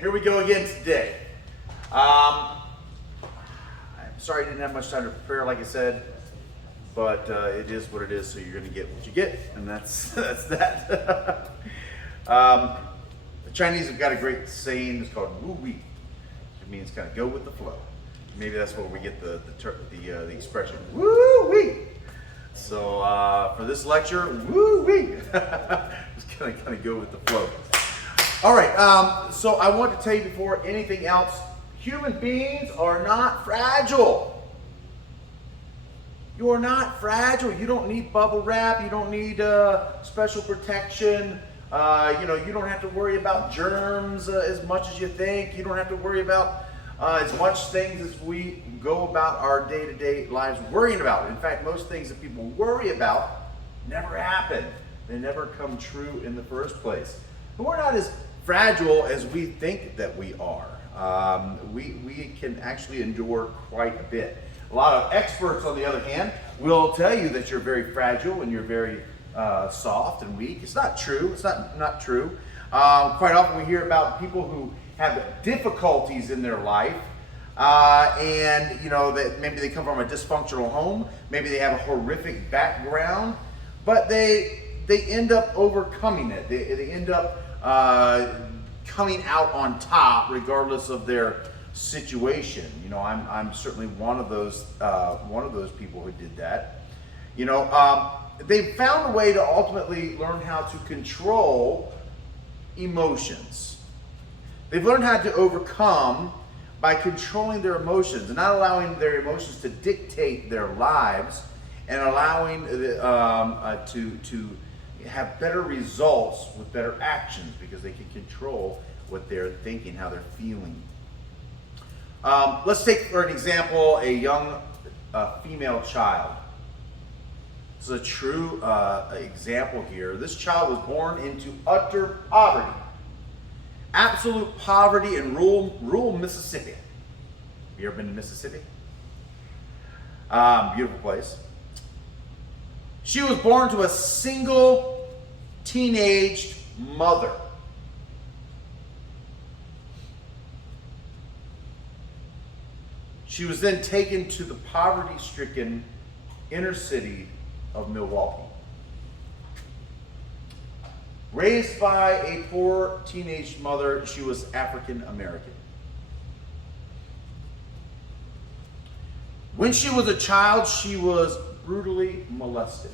Here we go again today. I'm sorry I didn't have much time to prepare, like I said, but it is what it is, so you're going to get what you get, and that's that. The Chinese have got a great saying, it's called wu wei. It means kind of go with the flow. Maybe that's where we get the expression woo wei. So for this lecture, woo wei. Just kind of go with the flow. All right, so I want to tell you before anything else, human beings are not fragile. You are not fragile. You don't need bubble wrap. You don't need special protection. You don't have to worry about germs as much as you think. You don't have to worry about as much things as we go about our day-to-day lives worrying about. In fact, most things that people worry about never happen. They never come true in the first place. But we're not as fragile as we think that we are. We can actually endure quite a bit. A lot of experts, on the other hand, will tell you that you're very fragile and you're very soft and weak. It's not true. It's not true. Quite often we hear about people who have difficulties in their life, and that maybe they come from a dysfunctional home, maybe they have a horrific background, but they end up overcoming it. They end up coming out on top regardless of their situation. I'm certainly one of those people who did that. They found a way to ultimately learn how to control emotions. They've learned how to overcome by controlling their emotions and not allowing their emotions to dictate their lives, and allowing to have better results with better actions because they can control what they're thinking, how they're feeling. Let's take, for an example, a young female child. This is a true example here. This child was born into utter poverty. Absolute poverty in rural Mississippi. Have you ever been to Mississippi? Beautiful place. She was born to a single teenaged mother. She was then taken to the poverty-stricken inner city of Milwaukee. Raised by a poor teenage mother, she was African American. When she was a child, she was brutally molested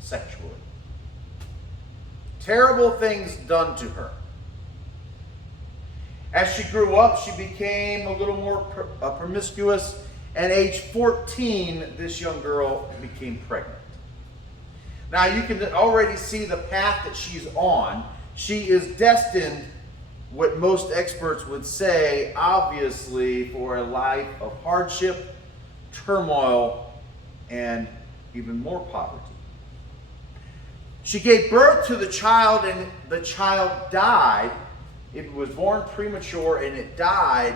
sexually. Terrible things done to her. As she grew up, she became a little more promiscuous, and age 14, this young girl became pregnant. Now you can already see the path that she's on. She is destined, what most experts would say, obviously, for a life of hardship, turmoil, and even more poverty. She gave birth to the child, and the child died. It was born premature, and it died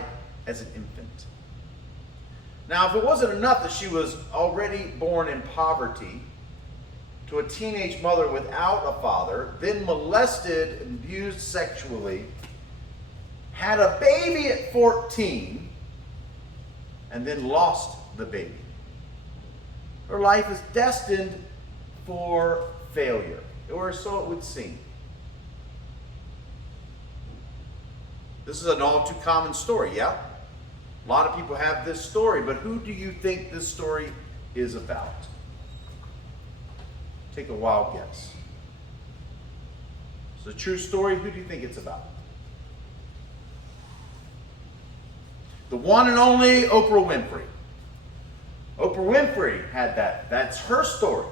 as an infant. Now, if it wasn't enough that she was already born in poverty, to a teenage mother without a father, then molested and abused sexually, had a baby at 14, and then lost the baby. Her life is destined for failure, or so it would seem. This is an all too common story, yeah? A lot of people have this story, but who do you think this story is about? Take a wild guess. It's a true story. Who do you think it's about? The one and only Oprah Winfrey. Oprah Winfrey had that. That's her story.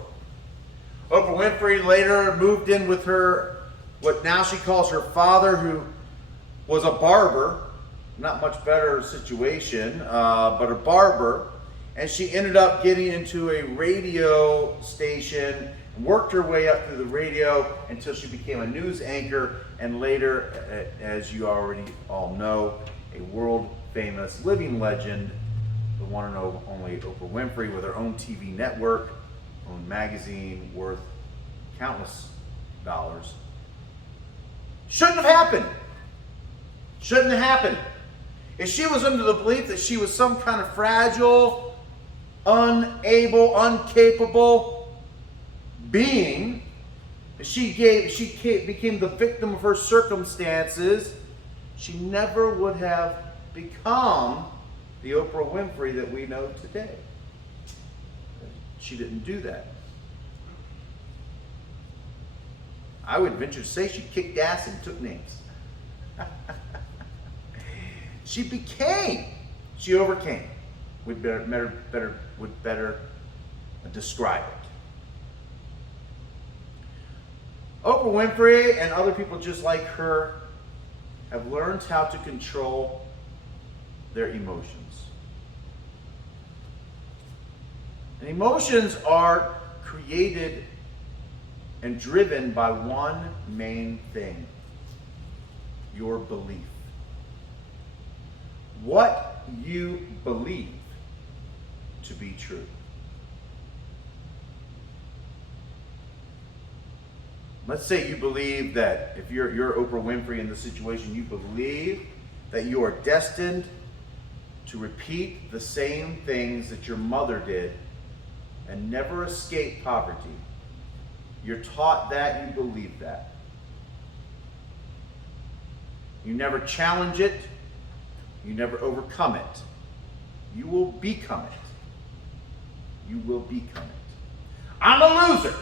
Oprah Winfrey later moved in with her, what now she calls her father, who was a barber. Not much better situation, but a barber. And she ended up getting into a radio station, worked her way up through the radio until she became a news anchor, and later, as you already all know, a world famous living legend, the one and only Oprah Winfrey, with her own TV network, own magazine worth countless dollars. Shouldn't have happened. Shouldn't have happened. If she was under the belief that she was some kind of fragile, unable, incapable being, she became the victim of her circumstances, she never would have become the Oprah Winfrey that we know today. She didn't do that. I would venture to say she kicked ass and took names. She overcame. Would better describe it. Oprah Winfrey and other people just like her have learned how to control their emotions. And emotions are created and driven by one main thing: your belief. What you believe to be true. Let's say you believe that if you're Oprah Winfrey in the situation, you believe that you are destined to repeat the same things that your mother did and never escape poverty. You're taught that, you believe that. You never challenge it. You never overcome it. You will become it. You will become it. I'm a loser.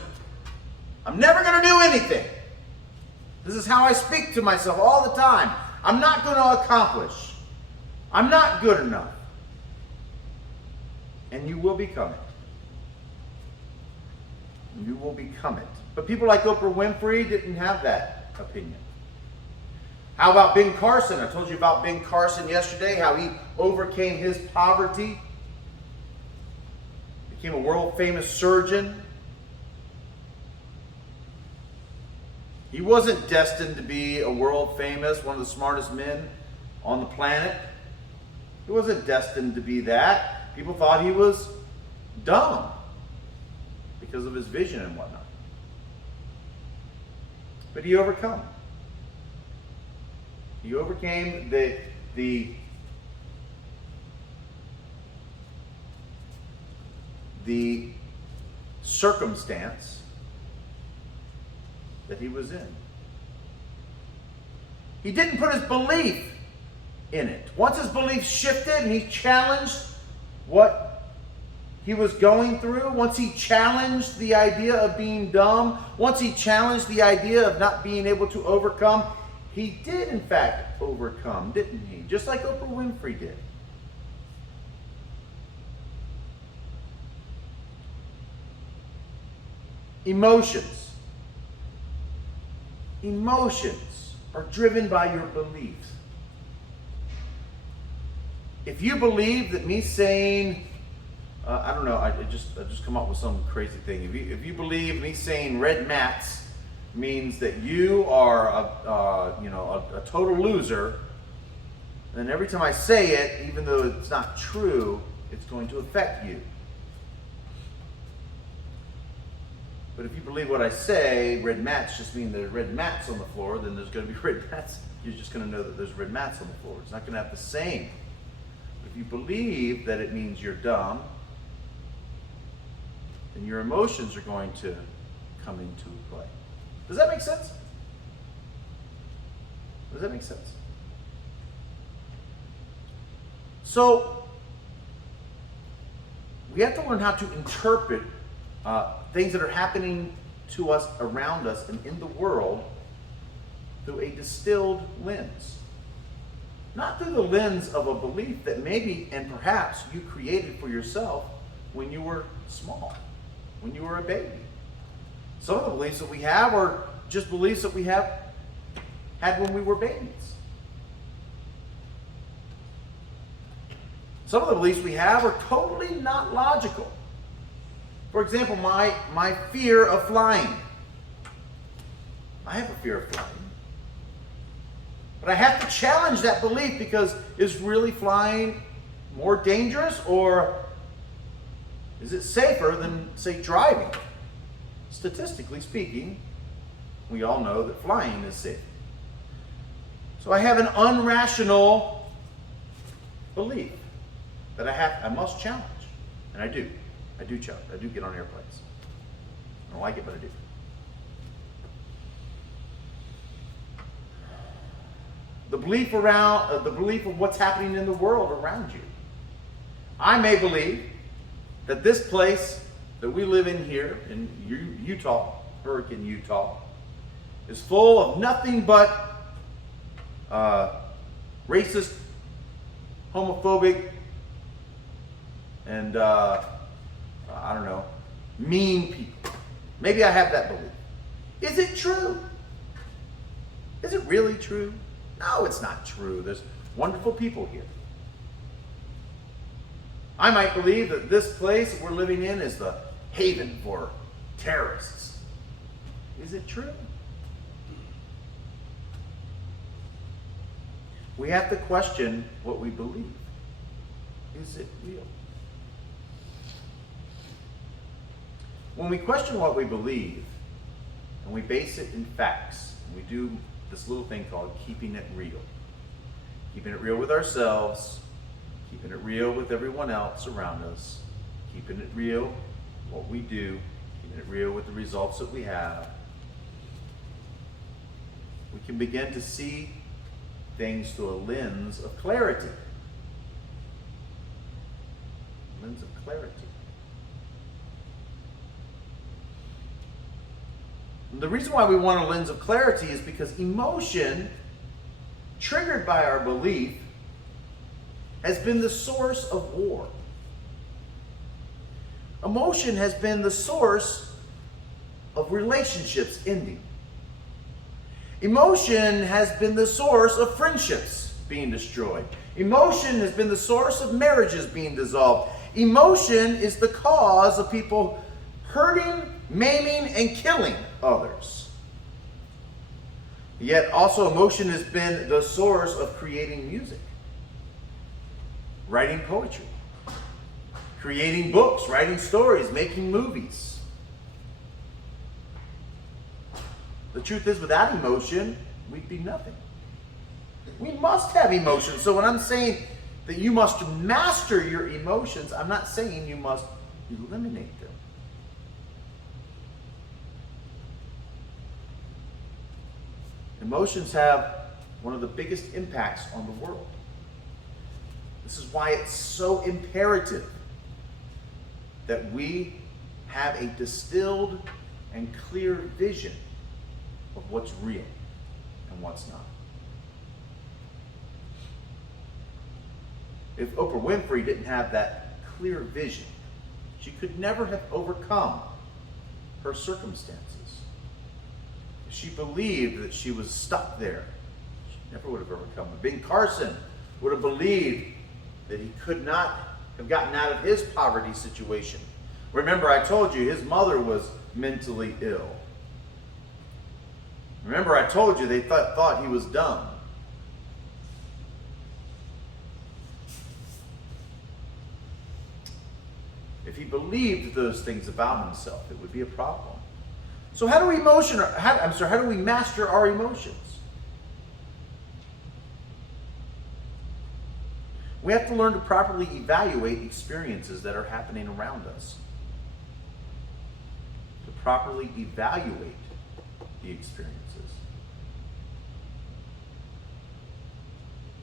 I'm never going to do anything. This is how I speak to myself all the time. I'm not going to accomplish. I'm not good enough. And you will become it. You will become it. But people like Oprah Winfrey didn't have that opinion. How about Ben Carson? I told you about Ben Carson yesterday, how he overcame his poverty, became a world famous surgeon. He wasn't destined to be a world famous, one of the smartest men on the planet. He wasn't destined to be that. People thought he was dumb because of his vision and whatnot. But he overcome. He overcame the circumstance that he was in. He didn't put his belief in it. Once his belief shifted and he challenged what he was going through, once he challenged the idea of being dumb, once he challenged the idea of not being able to overcome, he did in fact overcome, didn't he? Just like Oprah Winfrey did. Emotions. Emotions are driven by your beliefs. If you believe that me saying, I don't know, I just come up with some crazy thing. If you believe me saying red mats means that you are a total loser, then every time I say it, even though it's not true, it's going to affect you. But if you believe what I say, red mats just mean there's red mats on the floor, then there's going to be red mats. You're just going to know that there's red mats on the floor. It's not going to have the same. If you believe that it means you're dumb, then your emotions are going to come into play. Does that make sense? Does that make sense? So, we have to learn how to interpret things that are happening to us, around us, and in the world through a distilled lens. Not through the lens of a belief that maybe and perhaps you created for yourself when you were small, when you were a baby. Some of the beliefs that we have are just beliefs that we had when we were babies. Some of the beliefs we have are totally not logical. For example, my fear of flying. I have a fear of flying. But I have to challenge that belief, because is really flying more dangerous, or is it safer than, say, driving? Statistically speaking, we all know that flying is safe. So I have an unrational belief that I must challenge. And I do. I do challenge. I do get on airplanes. I don't like it, but I do. The belief of what's happening in the world around you. I may believe that this place that we live in here in Utah, Hurricane Utah, is full of nothing but racist, homophobic, and I don't know, mean people. Maybe I have that belief. Is it true? Is it really true? No, it's not true. There's wonderful people here. I might believe that this place we're living in is the haven for terrorists. Is it true? We have to question what we believe. Is it real? When we question what we believe, and we base it in facts, and we do this little thing called keeping it real. Keeping it real with ourselves, keeping it real with everyone else around us, keeping it real what we do, keeping it real with the results that we have. We can begin to see things through a lens of clarity. Lens of clarity. And the reason why we want a lens of clarity is because emotion, triggered by our belief, has been the source of war. Emotion has been the source of relationships ending. Emotion has been the source of friendships being destroyed. Emotion has been the source of marriages being dissolved. Emotion is the cause of people hurting, maiming, and killing others. Yet also emotion has been the source of creating music, writing poetry, creating books, writing stories, making movies. The truth is, without emotion, we'd be nothing. We must have emotions. So when I'm saying that you must master your emotions, I'm not saying you must eliminate them. Emotions have one of the biggest impacts on the world. This is why it's so imperative that we have a distilled and clear vision of what's real and what's not. If Oprah Winfrey didn't have that clear vision, she could never have overcome her circumstances. If she believed that she was stuck there, she never would have overcome it. Ben Carson would have believed that he could not have gotten out of his poverty situation. Remember, I told you his mother was mentally ill. Remember, I told you they thought he was dumb. If he believed those things about himself, it would be a problem. So how do we master our emotions? We have to learn to properly evaluate experiences that are happening around us. To properly evaluate the experiences.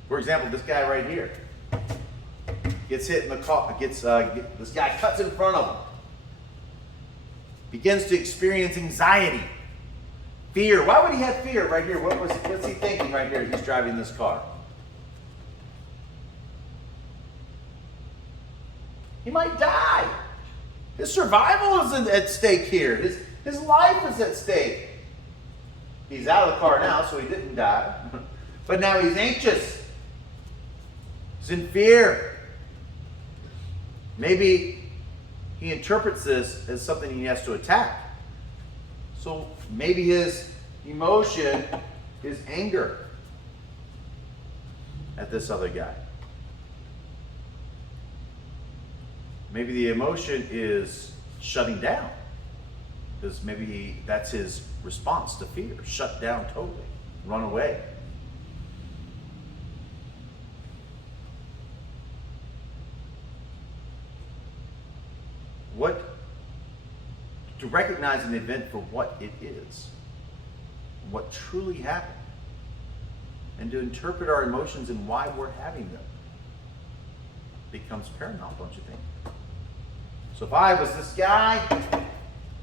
For example, this guy right here gets hit in the car, this guy cuts in front of him. Begins to experience anxiety, fear. Why would he have fear right here? What's he thinking right here? He's driving this car. He might die. His survival is at stake here. His life is at stake. He's out of the car now, so he didn't die. But now he's anxious. He's in fear. Maybe he interprets this as something he has to attack. So maybe his emotion is anger at this other guy. Maybe the emotion is shutting down, because maybe that's his response to fear. Shut down totally. Run away. to recognize an event for what it is, what truly happened, and to interpret our emotions and why we're having them becomes paramount, don't you think? So if I was this guy, and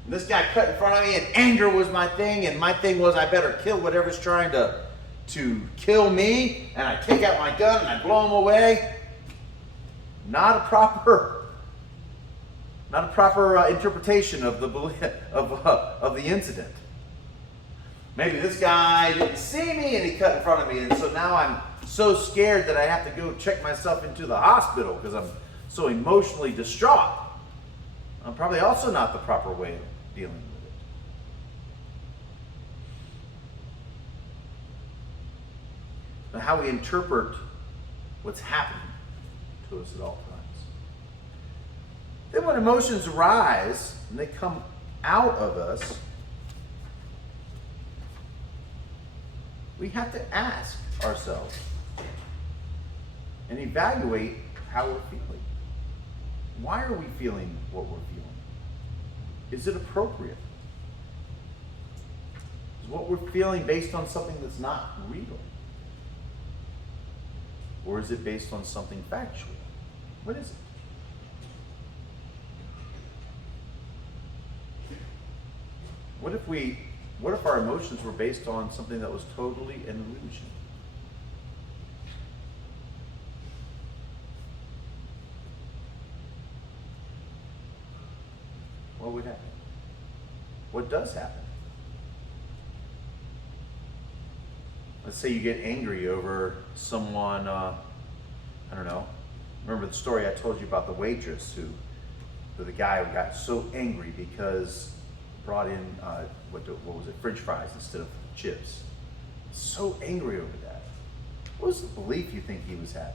this guy cut in front of me, and anger was my thing, and my thing was I better kill whatever's trying to kill me, and I take out my gun and I blow him away, not a proper interpretation of the incident. Maybe this guy didn't see me and he cut in front of me, and so now I'm so scared that I have to go check myself into the hospital because I'm so emotionally distraught. I'm probably also not the proper way of dealing with it. But how we interpret what's happening to us at all times. Then when emotions arise and they come out of us, we have to ask ourselves and evaluate how we're feeling. Why are we feeling what we're feeling? Is it appropriate? Is what we're feeling based on something that's not real? Or is it based on something factual? What is it? What if our emotions were based on something that was totally an illusion? What would happen? What does happen? Let's say you get angry over someone, I don't know. Remember the story I told you about the waitress who the guy who got so angry because brought in, what was it, French fries instead of chips. So angry over that. What was the belief you think he was having?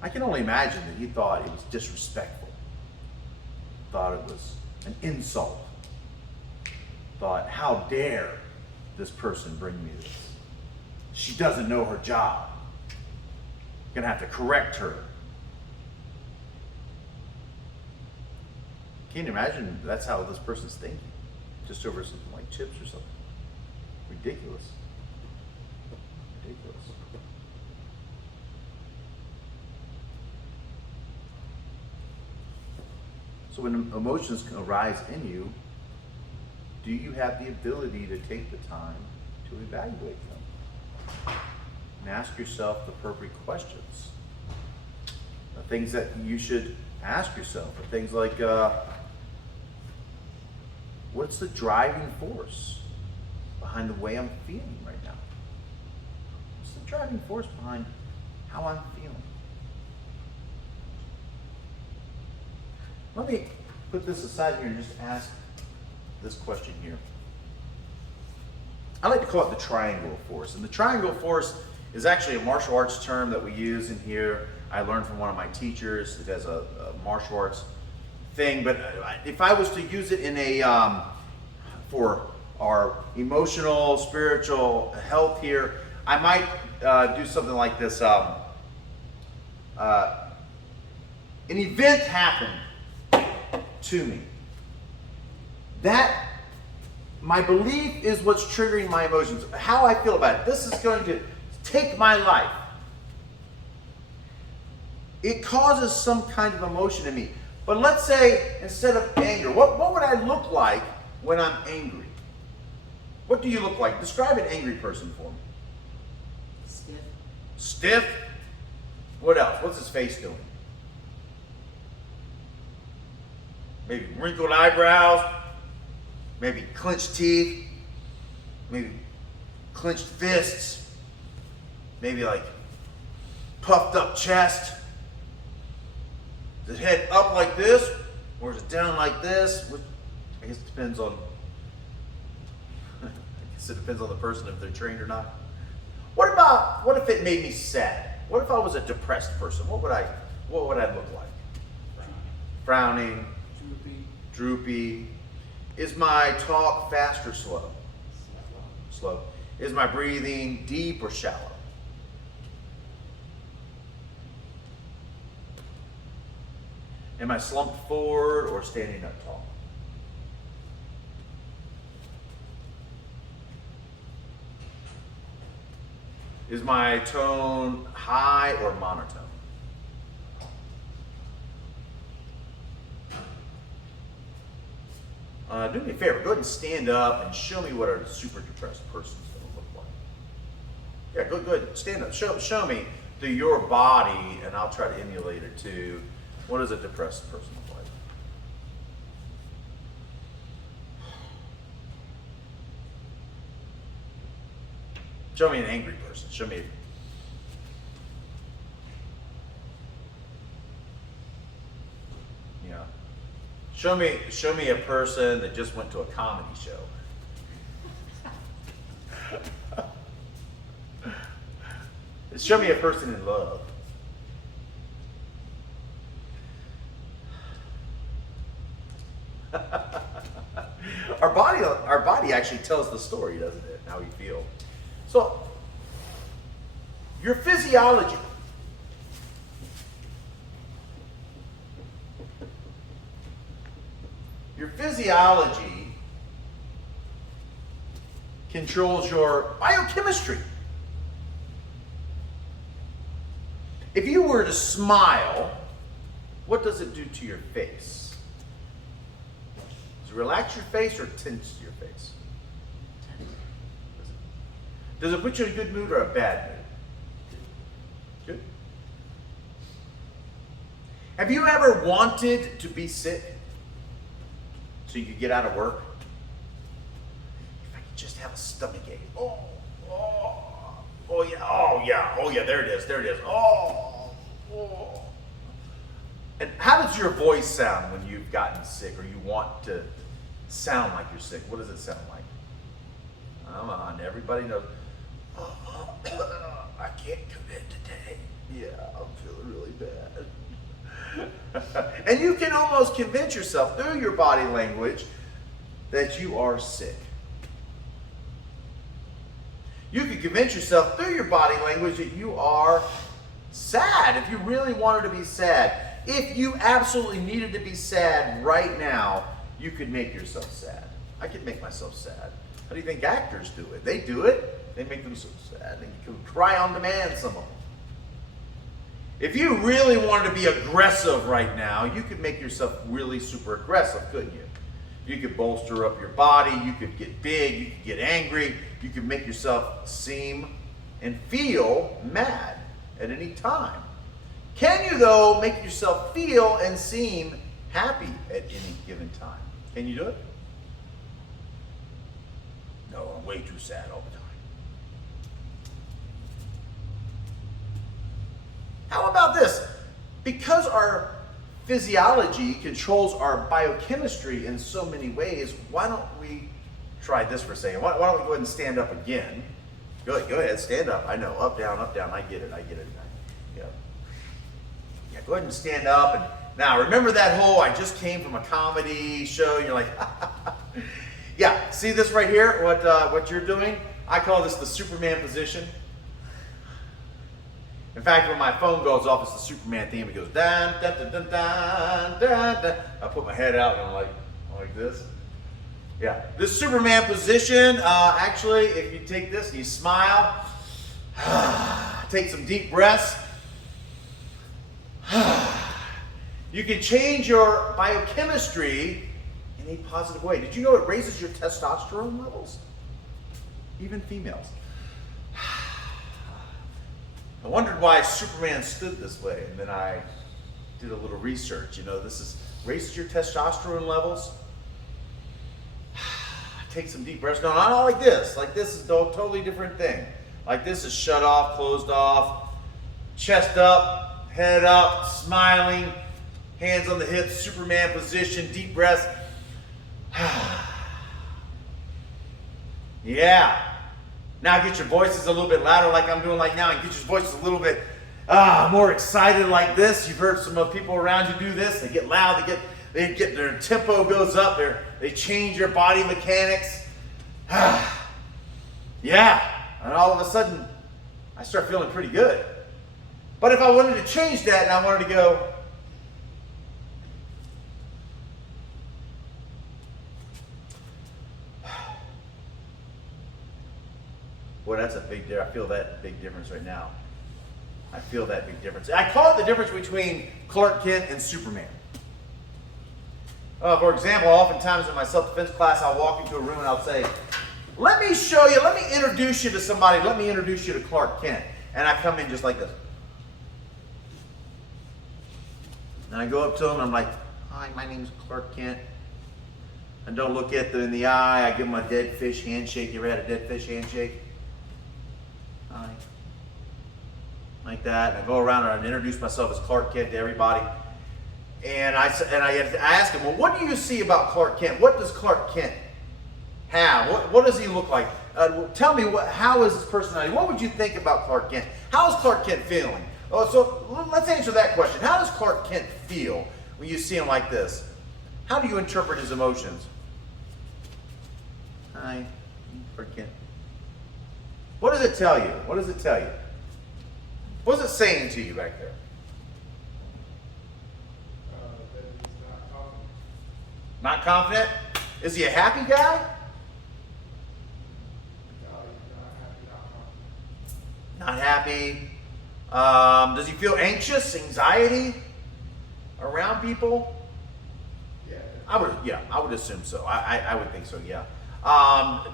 I can only imagine that he thought it was disrespectful. Thought it was an insult. Thought, how dare this person bring me this? She doesn't know her job. I'm gonna have to correct her. Can you imagine that's how this person's thinking? Just over something like chips or something. Ridiculous. Ridiculous. So when emotions arise in you, do you have the ability to take the time to evaluate them? And ask yourself the appropriate questions. The things that you should ask yourself are things like, what's the driving force behind the way I'm feeling right now? What's the driving force behind how I'm feeling? Let me put this aside here and just ask this question here. I like to call it the triangle force. And the triangle force is actually a martial arts term that we use in here. I learned from one of my teachers. It has a martial arts thing. But if I was to use it in a, for our emotional, spiritual health here, I might do something like this. An event happened to me. That, my belief is what's triggering my emotions. How I feel about it. This is going to take my life. It causes some kind of emotion in me. But let's say, instead of anger, what would I look like when I'm angry? What do you look like? Describe an angry person for me. Stiff. Stiff? What else? What's his face doing? Maybe wrinkled eyebrows, maybe clenched teeth, maybe clenched fists, maybe like puffed up chest. Is the head up like this, or is it down like this? I guess it depends on. I guess it depends on the person if they're trained or not. What if it made me sad? What if I was a depressed person? What would I look like? Frowning. Droopy. Is my talk fast or slow? Slow. Is my breathing deep or shallow? Am I slumped forward or standing up tall? Is my tone high or monotone? Do me a favor, go ahead and stand up and show me what a super depressed person's going to look like. Yeah, go ahead, stand up. Show me through your body, and I'll try to emulate it too. What does a depressed person look like? Show me an angry person. Show me. Yeah. Show me a person that just went to a comedy show. Show me a person in love. Our body actually tells the story, doesn't it? How we feel. So, your physiology. Your physiology controls your biochemistry. If you were to smile, what does it do to your face? Does it relax your face or tense your face? Does it put you in a good mood or a bad mood? Good. Have you ever wanted to be sick so you could get out of work? If I could just have a stomach ache. Oh yeah, there it is. Oh. And how does your voice sound when you've gotten sick or you want to sound like you're sick? What does it sound like? Come on, everybody knows. I can't commit today. Yeah, I'm feeling really bad. And you can almost convince yourself through your body language that you are sick. You can convince yourself through your body language that you are sad. If you really wanted to be sad, if you absolutely needed to be sad right now, you could make yourself sad. I could make myself sad. How do you think actors do it? They do it. They make themselves sad. They can cry on demand, some of them. If you really wanted to be aggressive right now, you could make yourself really super aggressive, couldn't you? You could bolster up your body. You could get big. You could get angry. You could make yourself seem and feel mad at any time. Can you, though, make yourself feel and seem happy at any given time? Can you do it? No, I'm way too sad all the time. How about this? Because our physiology controls our biochemistry in so many ways, why don't we try this for a second? Why don't we go ahead and stand up again? Go ahead, stand up. I know, up, down, I get it. Yeah, go ahead and stand up. And now remember that whole, I just came from a comedy show, you're like, yeah, see this right here, what you're doing? I call this the Superman position. In fact, when my phone goes off, it's the Superman theme. It goes, dun, dun, dun, dun, dun, dun, dun. I put my head out and I'm like this. Yeah, this Superman position, actually, if you take this and you smile, take some deep breaths, you can change your biochemistry in a positive way. Did you know it raises your testosterone levels? Even females. I wondered why Superman stood this way, and then I did a little research. You know, this raises your testosterone levels. Take some deep breaths. No, not like this. Like this is a totally different thing. Like this is shut off, closed off, chest up, head up, smiling, hands on the hips, Superman position, deep breaths. Yeah. Now get your voices a little bit louder like I'm doing like now, and get your voices a little bit more excited like this. You've heard some of people around you do this. They get loud, they get their tempo goes up, they change their body mechanics. Yeah. And all of a sudden, I start feeling pretty good. But if I wanted to change that and I wanted to go, Boy, that's a big difference. I feel that big difference right now. I feel that big difference. I call it the difference between Clark Kent and Superman. For example, oftentimes in my self-defense class, I'll walk into a room and I'll say, let me show you, let me introduce you to somebody, let me introduce you to Clark Kent. And I come in just like this. And I go up to him and I'm like, hi, my name's Clark Kent. And don't look at them in the eye. I give them a dead fish handshake. You ever had a dead fish handshake? Hi. Like that. And I go around and I introduce myself as Clark Kent to everybody. And I ask him, well, what do you see about Clark Kent? What does Clark Kent have? What does he look like? Tell me, how is his personality? What would you think about Clark Kent? How is Clark Kent feeling? Oh, so let's answer that question. How does Clark Kent feel when you see him like this? How do you interpret his emotions? Hi, Clark Kent. What does it tell you? What does it tell you? What's it saying to you back there? That he's not confident. Not confident? Is he a happy guy? No, he's not happy, not confident. Not happy. Does he feel anxious, anxiety around people? Yeah. I would assume so. I would think so, yeah.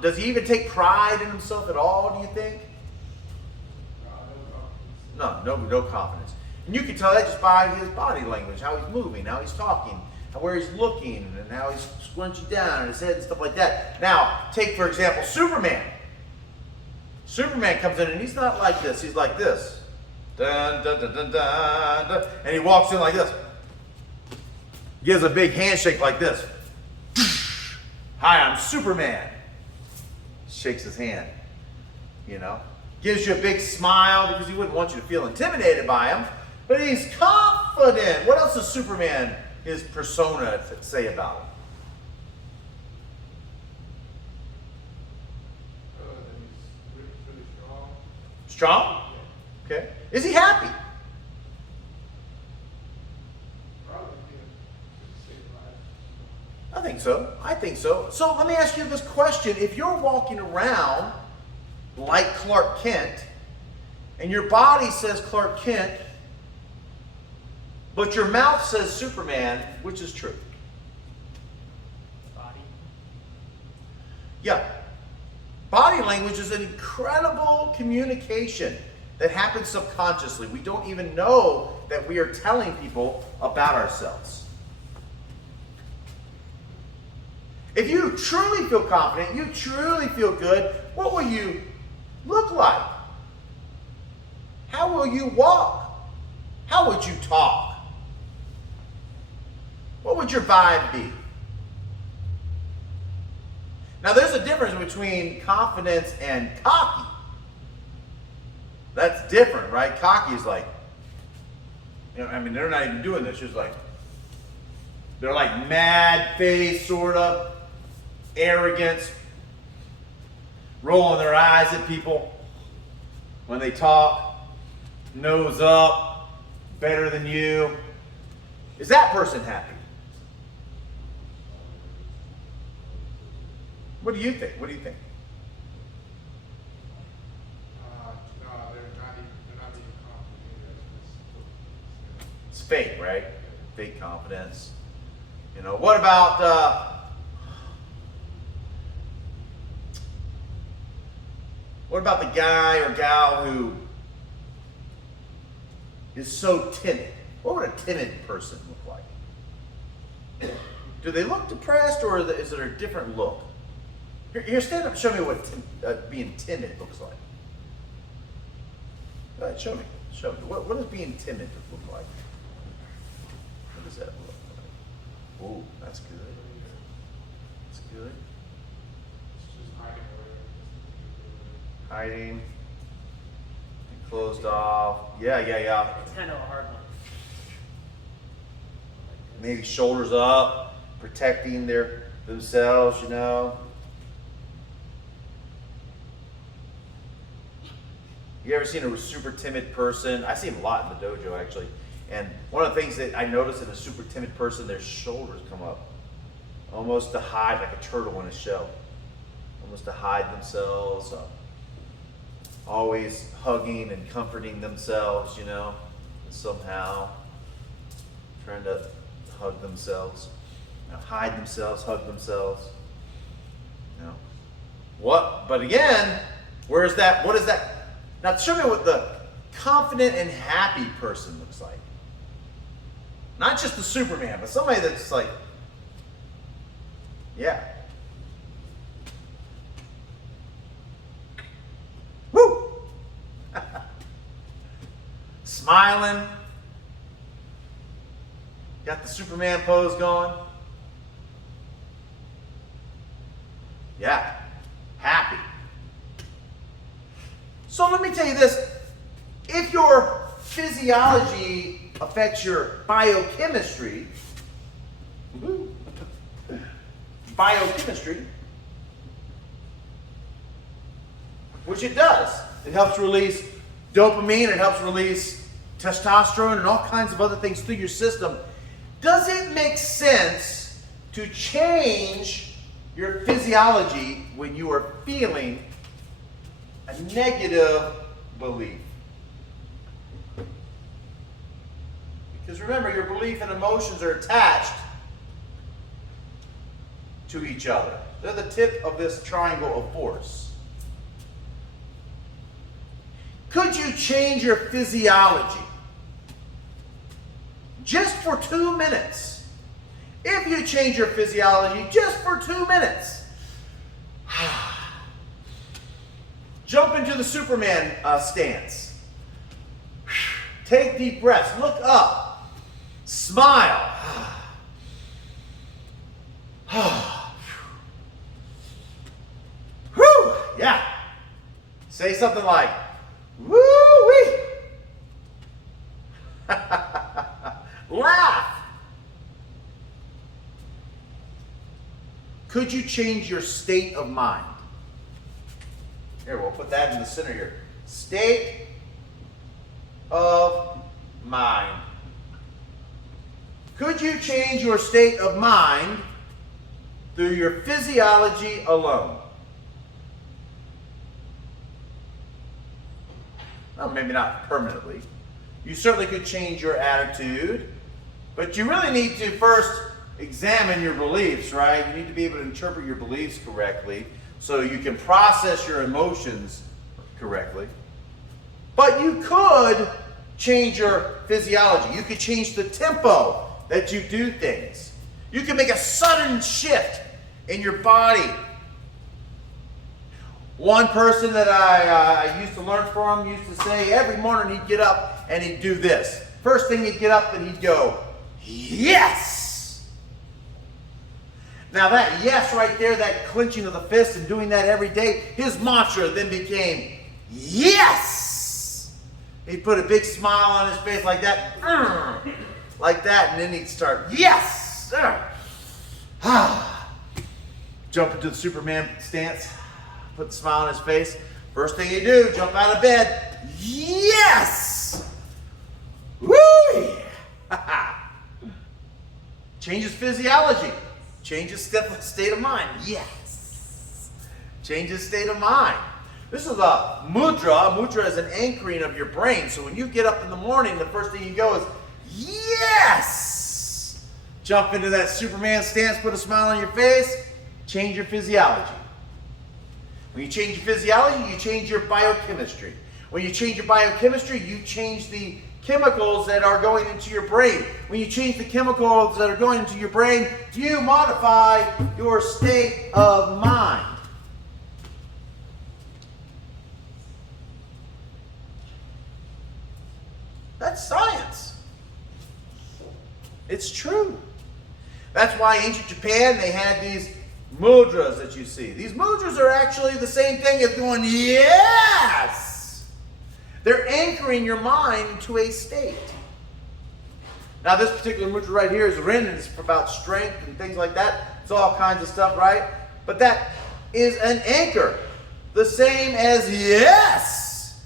Does he even take pride in himself at all, do you think? No confidence. No confidence. And you can tell that just by his body language, how he's moving, how he's talking, where he's looking, and how he's squinching down on his head and stuff like that. Now, take, for example, Superman. Superman comes in and he's not like this. He's like this. Dun, dun, dun, dun, dun, dun. And he walks in like this. Gives a big handshake like this. Hi, I'm Superman. Shakes his hand, you know. Gives you a big smile because he wouldn't want you to feel intimidated by him. But he's confident. What else does Superman, his persona, say about him? That he's really strong. Strong? Yeah. Okay. Is he happy? Probably be a safe life. I think so. I think so. So let me ask you this question. If you're walking around like Clark Kent, and your body says Clark Kent, but your mouth says Superman, which is true? Body. Yeah. Body language is an incredible communication that happens subconsciously. We don't even know that we are telling people about ourselves. If you truly feel confident, you truly feel good, what will you look like? How will you walk? How would you talk? What would your vibe be? Now, there's a difference between confidence and cocky. That's different, right? Cocky is like, you know, I mean, they're not even doing this. Just like, they're like mad face, sort of, arrogance, rolling their eyes at people when they talk, nose up, better than you. Is that person happy? What do you think? What do you think? No, they're not being confident. It's fake, right? Fake confidence. You know, what about the guy or gal who is so timid? What would a timid person look like? Do they look depressed, or is there a different look? Here, stand up and show me what being timid looks like. Go ahead, show me. Show me. What does being timid look like? What does that look like? Oh, that's good. That's good. It's just hiding away. Hiding. Closed off. Yeah. It's kind of a hard one. Maybe shoulders up, protecting themselves, you know. You ever seen a super timid person? I see them a lot in the dojo, actually. And one of the things that I notice in a super timid person, their shoulders come up, almost to hide, like a turtle in a shell, almost to hide themselves. always hugging and comforting themselves, you know, somehow trying to hug themselves, you know, hide themselves, hug themselves, you know. What? But again, where's that? What is that? Now show me what the confident and happy person looks like. Not just the Superman, but somebody that's like, yeah. Woo! Smiling. Got the Superman pose going. Yeah. Happy. So let me tell you this. If your physiology affects your biochemistry, which it does. It helps release dopamine, it helps release testosterone and all kinds of other things through your system. Does it make sense to change your physiology when you are feeling a negative belief? Because remember, your belief and emotions are attached to each other. They're the tip of this triangle of force. Could you change your physiology just for 2 minutes? If you change your physiology just for 2 minutes, jump into the Superman stance. Take deep breaths. Look up. Smile. Whew. Yeah. Say something like, woo-wee. Laugh. Could you change your state of mind? Here, we'll put that in the center here. State of mind. Could you change your state of mind through your physiology alone? Well, maybe not permanently. You certainly could change your attitude, but you really need to first examine your beliefs, right? You need to be able to interpret your beliefs correctly so you can process your emotions correctly. But you could change your physiology. You could change the tempo that you do things. You can make a sudden shift in your body. One person that I used to learn from used to say every morning he'd get up and he'd do this. First thing he'd get up and he'd go, yes! Now that yes right there, that clenching of the fist and doing that every day, his mantra then became, yes! He'd put a big smile on his face like that, like that, and then he'd start, yes! Jump into the Superman stance, put the smile on his face. First thing you do, jump out of bed, yes! Woo! Changes physiology. Changes state of mind. Yes. Changes state of mind. This is a mudra. A mudra is an anchoring of your brain. So when you get up in the morning, the first thing you go is, yes! Jump into that Superman stance, put a smile on your face, change your physiology. When you change your physiology, you change your biochemistry. When you change your biochemistry, you change the chemicals that are going into your brain. When you change the chemicals that are going into your brain, you modify your state of mind. That's science. It's true. That's why ancient Japan, they had these mudras that you see. These mudras are actually the same thing as going, yes! They're anchoring your mind to a state. Now this particular mudra right here is Ren, and it's about strength and things like that. It's all kinds of stuff, right? But that is an anchor. The same as yes!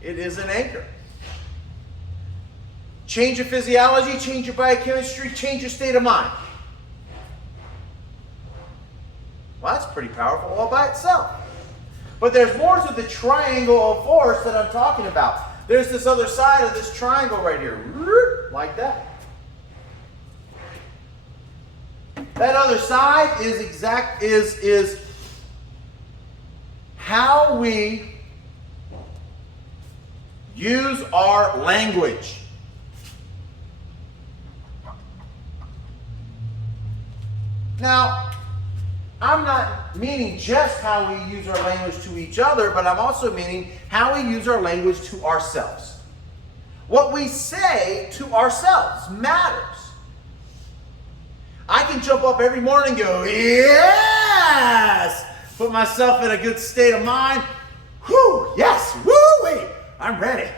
It is an anchor. Change your physiology, change your biochemistry, change your state of mind. Well, that's pretty powerful all by itself. But there's more to the triangle of force that I'm talking about. There's this other side of this triangle right here. Like that. That other side is how we use our language. Now, I'm not meaning just how we use our language to each other, but I'm also meaning how we use our language to ourselves. What we say to ourselves matters. I can jump up every morning and go, yes! Put myself in a good state of mind. Whew, yes, woo-wee, I'm ready.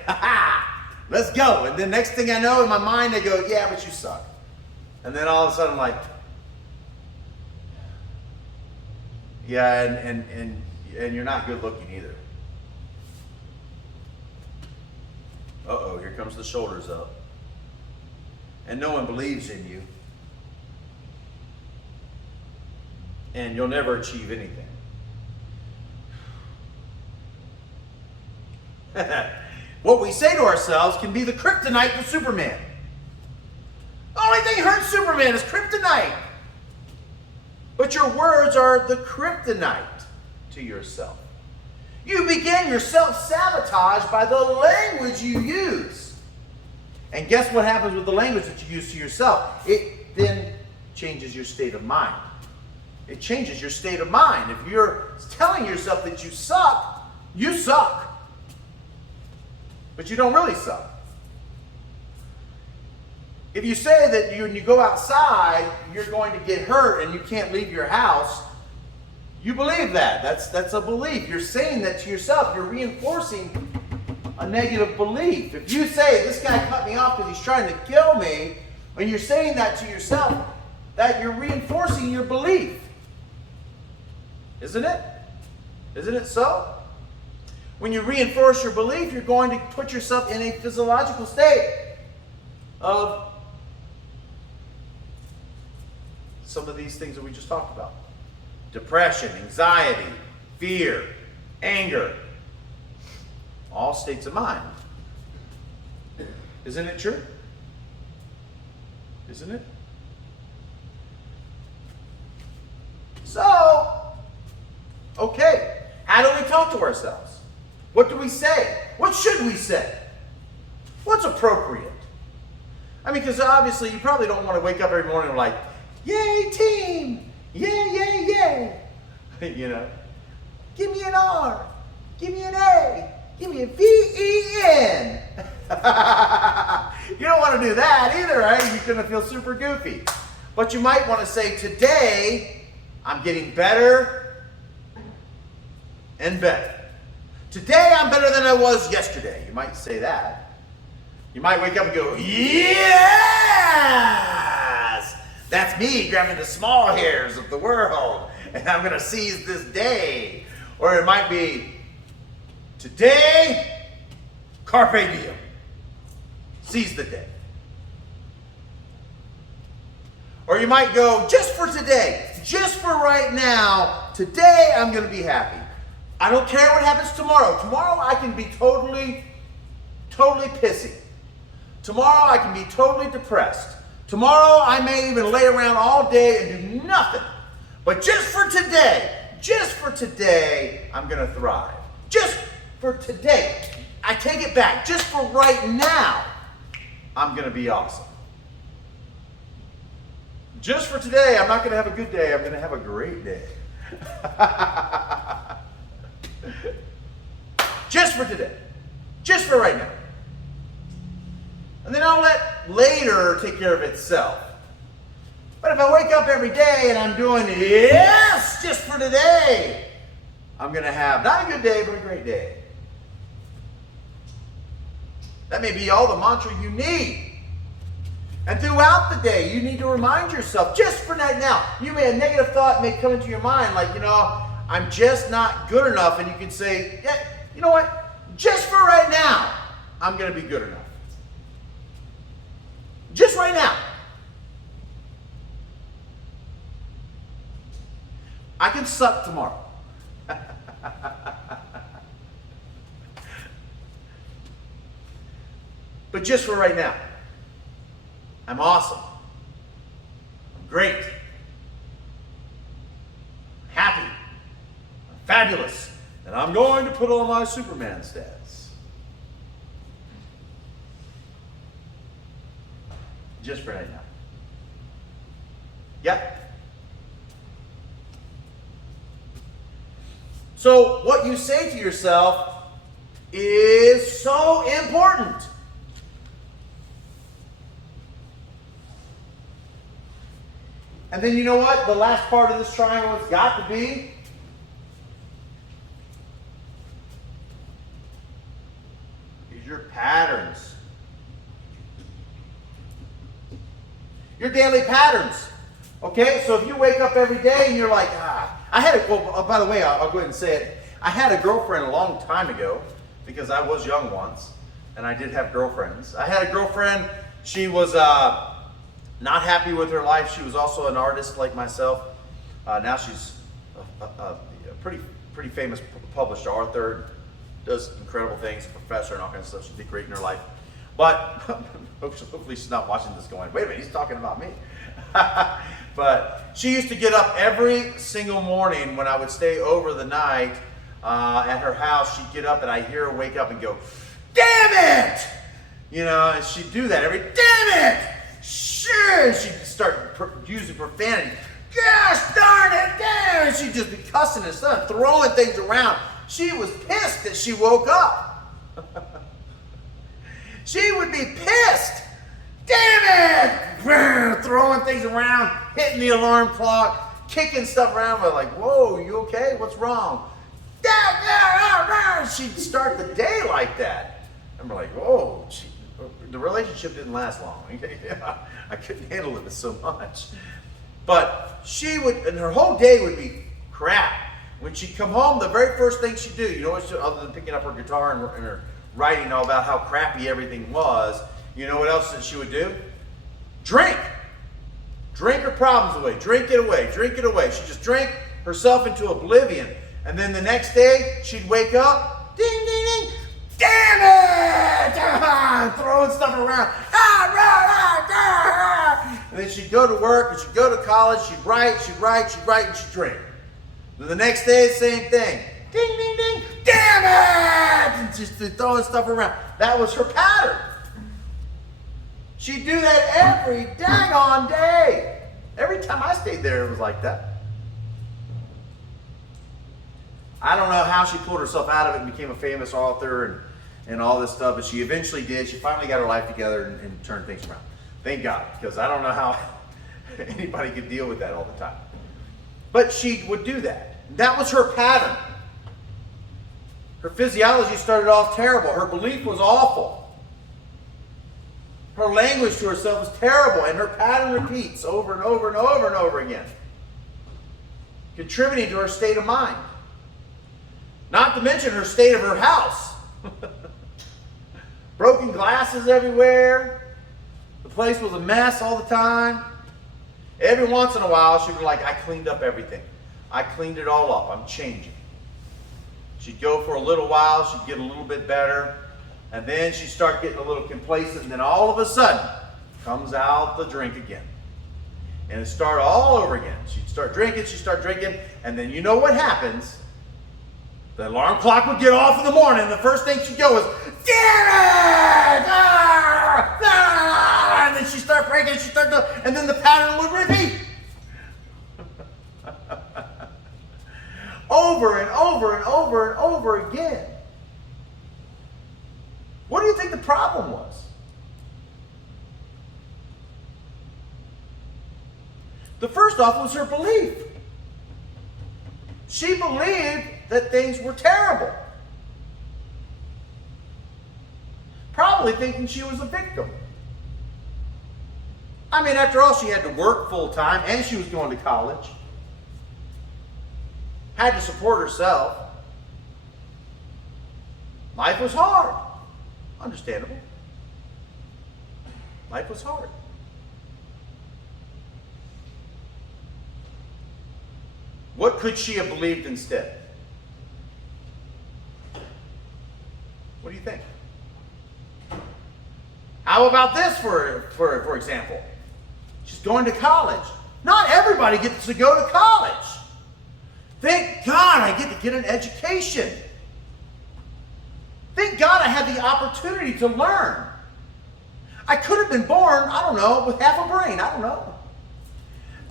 Let's go. And then next thing I know, in my mind, I go, yeah, but you suck. And then all of a sudden, I'm like, yeah, and you're not good looking either. Uh-oh, here comes the shoulders up. And no one believes in you. And you'll never achieve anything. What we say to ourselves can be the kryptonite to Superman. The only thing hurts Superman is kryptonite. But your words are the kryptonite to yourself. You begin your self-sabotage by the language you use. And guess what happens with the language that you use to yourself? It then changes your state of mind. It changes your state of mind. If you're telling yourself that you suck, you suck. But you don't really suck. If you say that when you go outside, you're going to get hurt and you can't leave your house, you believe that. That's a belief. You're saying that to yourself. You're reinforcing a negative belief. If you say, this guy cut me off because he's trying to kill me, when you're saying that to yourself, that you're reinforcing your belief. Isn't it? Isn't it so? When you reinforce your belief, you're going to put yourself in a physiological state of some of these things that we just talked about. Depression, anxiety, fear, anger. All states of mind. Isn't it true? Isn't it? So, okay, how do we talk to ourselves? What do we say? What should we say? What's appropriate? I mean, because obviously you probably don't want to wake up every morning like, yay team, yay, yay, yay. You know, give me an R, give me an A, give me a V-E-N. You don't want to do that either, right? You're going to feel super goofy. But you might want to say, today, I'm getting better and better. Today, I'm better than I was yesterday. You might say that. You might wake up and go, yes! That's me grabbing the small hairs of the world, and I'm going to seize this day. Or it might be, today, carpe diem. Seize the day. Or you might go, just for today, just for right now, today I'm going to be happy. I don't care what happens tomorrow. Tomorrow I can be totally pissy. Tomorrow I can be totally depressed. Tomorrow I may even lay around all day and do nothing. But just for today, I'm going to thrive. Just for today. I take it back. Just for right now, I'm going to be awesome. Just for today, I'm not going to have a good day. I'm going to have a great day. Just for today. Just for right now. And then I'll let later take care of itself. But if I wake up every day and I'm doing, yes, just for today, I'm going to have not a good day, but a great day. That may be all the mantra you need. And throughout the day, you need to remind yourself, just for right now, a negative thought may come into your mind, like, I'm just not good enough. And you can say, yeah, you know what? Just for right now, I'm going to be good enough. Just right now. I can suck tomorrow. But just for right now, I'm awesome. I'm great. I'm happy. I'm fabulous. And I'm going to put on my Superman stats. Just for right now. Yep. So what you say to yourself is so important. And then you know what? The last part of this triangle has got to be is your patterns. Your daily patterns. Okay, so if you wake up every day and you're like, I had a, well, by the way, I'll go ahead and say it. I had a girlfriend a long time ago because I was young once and I did have girlfriends. I had a girlfriend, she was not happy with her life. She was also an artist like myself. Now she's a pretty famous published author, does incredible things, a professor and all kinds of stuff. She did great in her life. But hopefully she's not watching this going, wait a minute, he's talking about me. But she used to get up every single morning when I would stay over the night at her house. She'd get up and I'd hear her wake up and go, damn it! You know, and she'd do that every, damn it! Sure! She'd start using profanity. Gosh darn it, damn it! She'd just be cussing and stuff, throwing things around. She was pissed that she woke up. She would be pissed. Damn it! Throwing things around, hitting the alarm clock, kicking stuff around. We're like, whoa, you okay? What's wrong? She'd start the day like that. And we're like, whoa, the relationship didn't last long. I couldn't handle it so much. But she would, and her whole day would be crap. When she'd come home, the very first thing she'd do, you know what she, other than picking up her guitar and her writing all about how crappy everything was, you know what else that she would do? Drink. Drink her problems away. Drink it away. Drink it away. She'd just drink herself into oblivion. And then the next day, she'd wake up, ding, ding, ding, damn it! Throwing stuff around. And then she'd go to work, and she'd go to college, she'd write, and she'd drink. Then the next day, same thing. Ding, ding, ding, damn it! And just throwing stuff around. That was her pattern. She'd do that every daggone day. Every time I stayed there, it was like that. I don't know how she pulled herself out of it and became a famous author and all this stuff, but she eventually did. She finally got her life together and turned things around. Thank God, because I don't know how anybody could deal with that all the time. But she would do that. That was her pattern. Her physiology started off terrible. Her belief was awful. Her language to herself was terrible, and her pattern repeats over and over and over and over again, contributing to her state of mind. Not to mention her state of her house. Broken glasses everywhere. The place was a mess all the time. Every once in a while, she'd be like, I cleaned up everything. I cleaned it all up. I'm changing. She'd go for a little while. She'd get a little bit better. And then she'd start getting a little complacent. And then all of a sudden, comes out the drink again. And it'd start all over again. She'd start drinking. And then you know what happens? The alarm clock would get off in the morning. And the first thing she'd go is, damn it! And then she'd start breaking. And then the pattern would repeat. Over and over and over and over again. What do you think the problem was? The first off was her belief. She believed that things were terrible. Probably thinking she was a victim. I mean, after all, she had to work full time and she was going to college. Had to support herself. Life was hard. Understandable. Life was hard. What could she have believed instead? What do you think? How about this for example? She's going to college. Not everybody gets to go to college. Thank God I get to get an education. Thank God I had the opportunity to learn. I could have been born, I don't know, with half a brain. I don't know.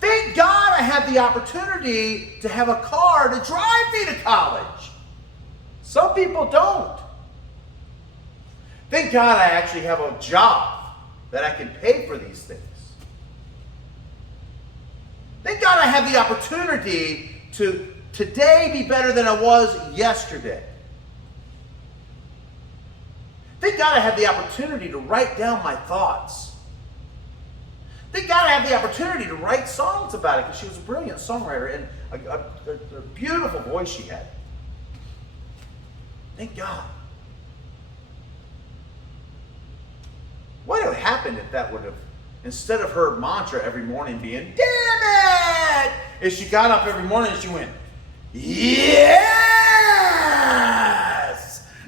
Thank God I had the opportunity to have a car to drive me to college. Some people don't. Thank God I actually have a job that I can pay for these things. Thank God I have the opportunity to today be better than I was yesterday. Thank God I have the opportunity to write down my thoughts. Thank God I have the opportunity to write songs about it, because she was a brilliant songwriter and a beautiful voice she had. Thank God. What would have happened if that would have, instead of her mantra every morning being, damn it, if she got up every morning and she went, yes,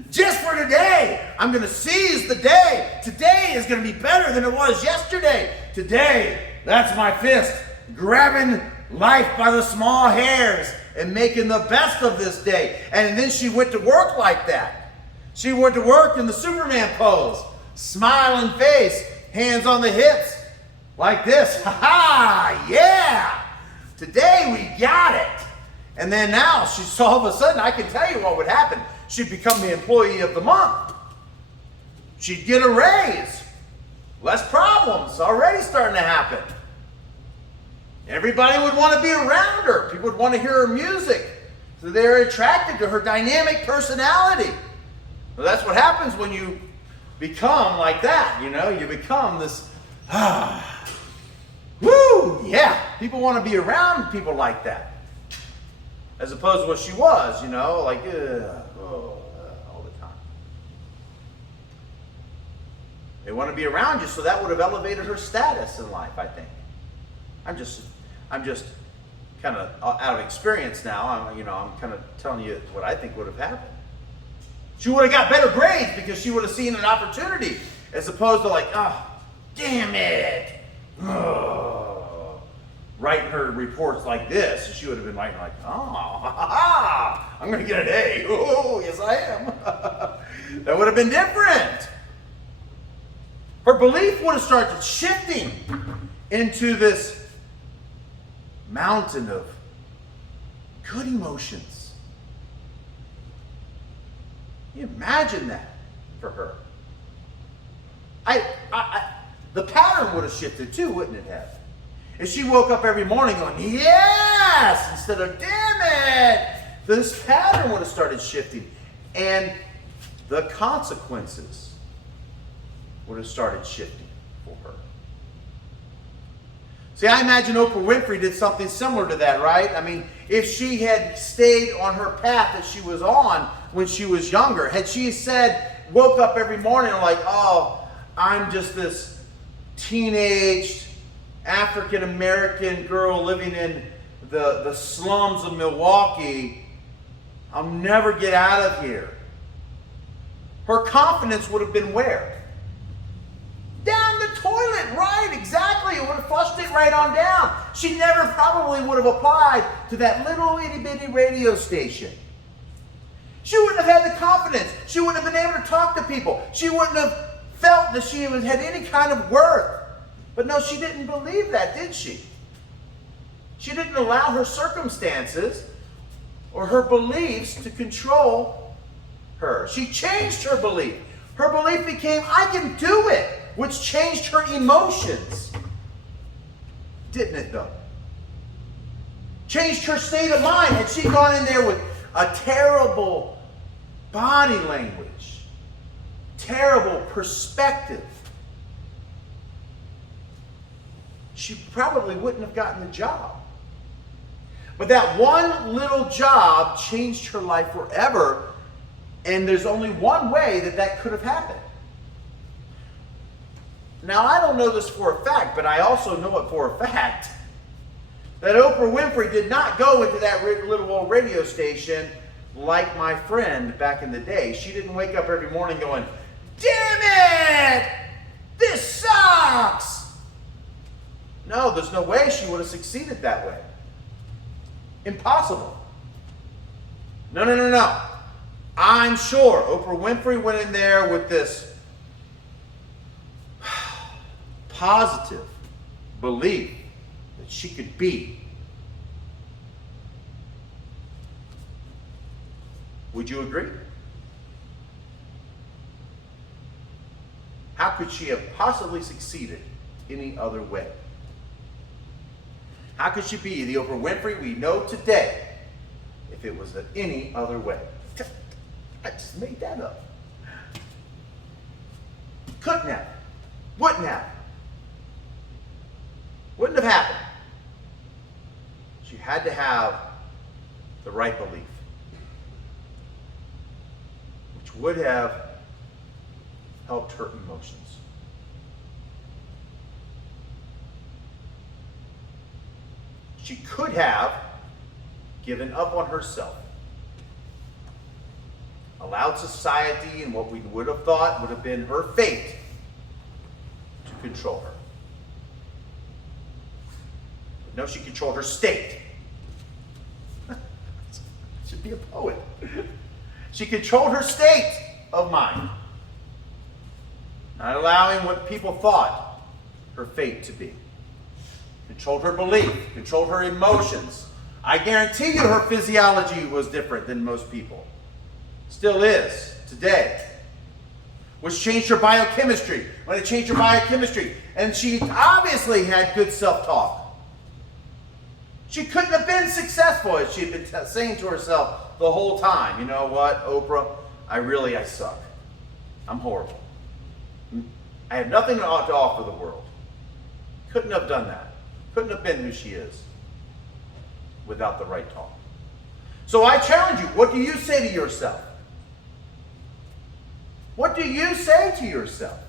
just for today, I'm going to seize the day. Today is going to be better than it was yesterday. Today, that's my fist, grabbing life by the small hairs and making the best of this day. And then she went to work like that. She went to work in the Superman pose, smiling face, hands on the hips, like this. Ha ha, yeah! Today we got it. And then now, she's all of a sudden, I can tell you what would happen. She'd become the employee of the month. She'd get a raise. Less problems already starting to happen. Everybody would want to be around her. People would want to hear her music. So they're attracted to her dynamic personality. Well, that's what happens when you become like that, you know. You become this, woo, yeah. People want to be around people like that. As opposed to what she was, you know, like, all the time. They want to be around you, so that would have elevated her status in life, I think. I'm just kind of out of experience now. I'm kind of telling you what I think would have happened. She would have got better grades because she would have seen an opportunity, as opposed to like, oh, damn it. Oh. Writing her reports like this, she would have been writing like, oh, I'm going to get an A. Oh, yes I am. That would have been different. Her belief would have started shifting into this mountain of good emotions. Can you imagine that for her? The pattern would have shifted too, wouldn't it have? If she woke up every morning going, yes, instead of damn it, this pattern would have started shifting. And the consequences would have started shifting for her. See, I imagine Oprah Winfrey did something similar to that, right? I mean, if she had stayed on her path that she was on when she was younger, had she woke up every morning like, oh, I'm just this teenage African-American girl living in the slums of Milwaukee, I'll never get out of here. Her confidence would have been where? Down the toilet, right, exactly. It would have flushed it right on down. She never probably would have applied to that little itty-bitty radio station. She wouldn't have had the confidence. She wouldn't have been able to talk to people. She wouldn't have felt that she had any kind of worth. But no, she didn't believe that, did she? She didn't allow her circumstances or her beliefs to control her. She changed her belief. Her belief became, I can do it, which changed her emotions. Didn't it, though? Changed her state of mind. Had she gone in there with a terrible body language, terrible perspective, she probably wouldn't have gotten the job. But that one little job changed her life forever, and there's only one way that could have happened. Now, I don't know this for a fact, but I also know it for a fact that Oprah Winfrey did not go into that little old radio station like my friend back in the day. She didn't wake up every morning going, damn it! This sucks. No, there's no way she would have succeeded that way. Impossible. No, no, no, no. I'm sure Oprah Winfrey went in there with this positive belief that she could be. Would you agree? How could she have possibly succeeded any other way? How could she be the Oprah Winfrey we know today if it was any other way? I just made that up. Couldn't have. Wouldn't have. Wouldn't have happened. She had to have the right belief, which would have helped her emotions. She could have given up on herself, allowed society and what we would have thought would have been her fate to control her. But no, she controlled her state. Should be a poet. She controlled her state of mind, not allowing what people thought her fate to be. Controlled her belief, controlled her emotions. I guarantee you her physiology was different than most people. Still is today. Which changed her biochemistry. When it changed her biochemistry, and she obviously had good self-talk. She couldn't have been successful if she had been saying to herself the whole time, you know what, Oprah, I suck. I'm horrible. I have nothing to offer the world. Couldn't have done that. Couldn't have been who she is without the right talk. So I challenge you, what do you say to yourself? What do you say to yourself?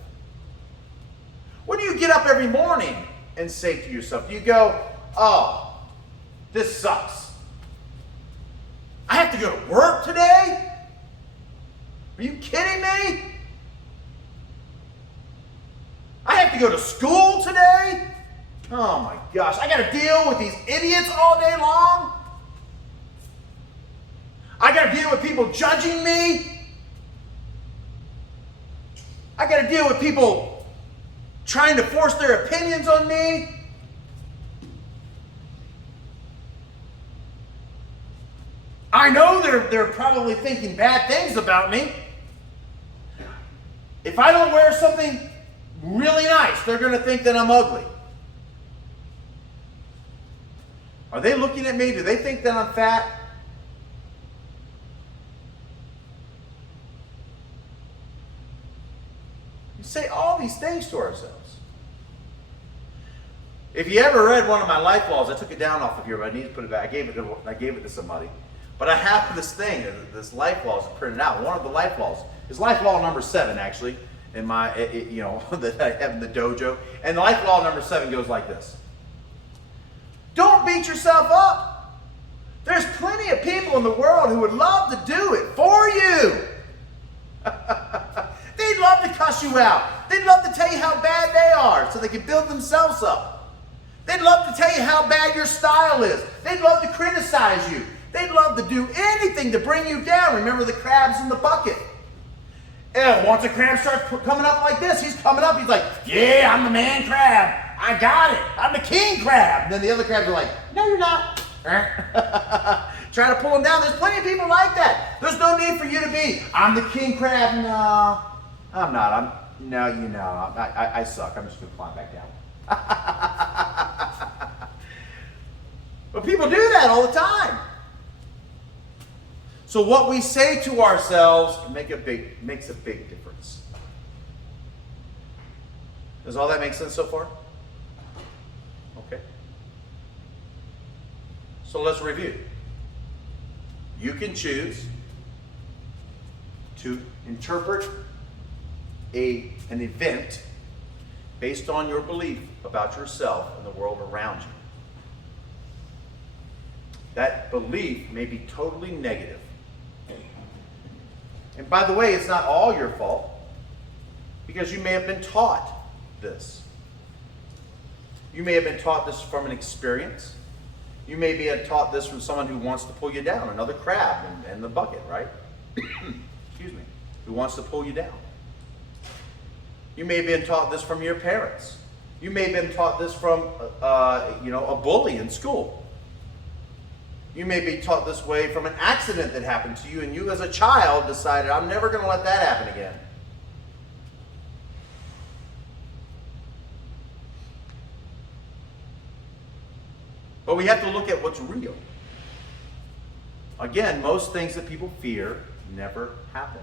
What do you get up every morning and say to yourself? Do you go, oh, this sucks. I have to go to work today? Are you kidding me? I have to go to school today? Oh my gosh, I got to deal with these idiots all day long? I got to deal with people judging me? I got to deal with people trying to force their opinions on me? I know they're probably thinking bad things about me. If I don't wear something really nice, they're going to think that I'm ugly. Are they looking at me? Do they think that I'm fat? We say all these things to ourselves. If you ever read one of my life laws, I took it down off of here, but I need to put it back. I gave it to somebody. But I have this thing, this life law is printed out. One of the life laws is life law number 7, actually, in my, that I have in the dojo. And life law number 7 goes like this. Don't beat yourself up. There's plenty of people in the world who would love to do it for you. They'd love to cuss you out. They'd love to tell you how bad they are so they can build themselves up. They'd love to tell you how bad your style is. They'd love to criticize you. They'd love to do anything to bring you down. Remember the crabs in the bucket. And once a crab starts coming up like this, he's coming up, he's like, yeah, I'm the man crab. I got it. I'm the king crab. And then the other crabs are like, no, you're not. Trying to pull him down. There's plenty of people like that. There's no need for you to be, I'm the king crab. No, I'm not. I suck. I'm just going to climb back down. But people do that all the time. So what we say to ourselves makes a big difference. Does all that make sense so far? Okay. So let's review. You can choose to interpret an event based on your belief about yourself and the world around you. That belief may be totally negative. And by the way, it's not all your fault, because you may have been taught this. You may have been taught this from an experience. You may be taught this from someone who wants to pull you down, another crab in the bucket, right? Excuse me, who wants to pull you down. You may have been taught this from your parents. You may have been taught this from, a bully in school. You may be taught this way from an accident that happened to you, and you as a child decided, I'm never going to let that happen again. But we have to look at what's real. Again, most things that people fear never happen.